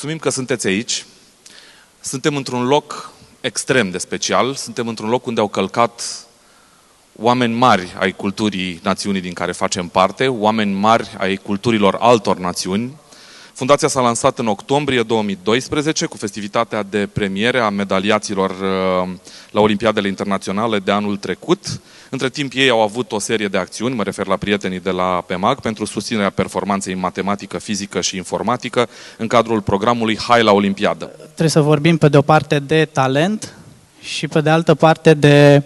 mulțumim că sunteți aici. Suntem într-un loc extrem de special. Suntem într-un loc unde au călcat oameni mari ai culturii națiunii din care facem parte, oameni mari ai culturilor altor națiuni. Fundația s-a lansat în octombrie 2012 cu festivitatea de premiere a medaliaților la Olimpiadele Internaționale de anul trecut. Între timp ei au avut o serie de acțiuni, mă refer la prietenii de la PEMAG, pentru susținerea performanței în matematică, fizică și informatică în cadrul programului Hai la Olimpiadă. Trebuie să vorbim pe de o parte de talent și pe de altă parte de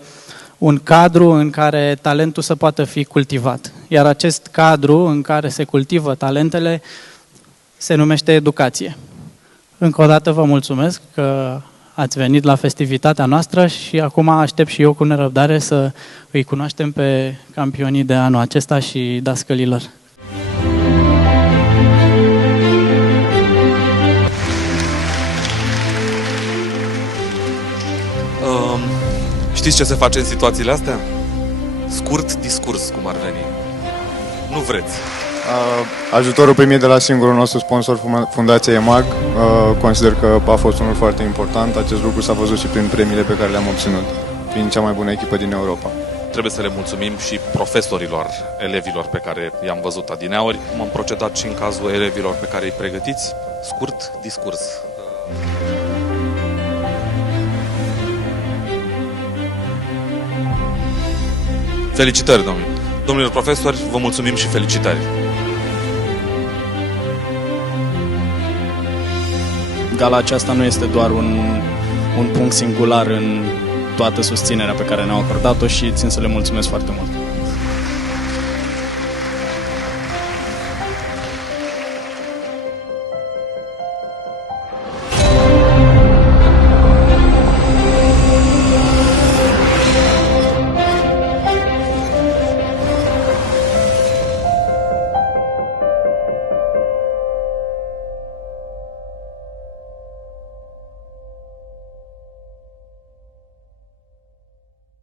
un cadru în care talentul să poată fi cultivat. Iar acest cadru în care se cultivă talentele se numește educație. Încă o dată vă mulțumesc că ați venit la festivitatea noastră și acum aștept și eu cu nerăbdare să îi cunoaștem pe campionii de anul acesta și dascălilor. Știți ce se face în situațiile astea? Scurt discurs, cum ar veni. Nu vreți. Ajutorul primit de la singurul nostru sponsor, Fundația EMAG, consider că a fost unul foarte important. Acest lucru s-a văzut și prin premiile pe care le-am obținut, prin cea mai bună echipă din Europa. Trebuie să le mulțumim și profesorilor, elevilor pe care i-am văzut adineauri. Cum am procedat și în cazul elevilor pe care îi pregătiți. Scurt discurs. Felicitări, domnule. Domnilor profesori, vă mulțumim și felicitări. Gala aceasta nu este doar un punct singular în toată susținerea pe care ne-au acordat-o și țin să le mulțumesc foarte mult.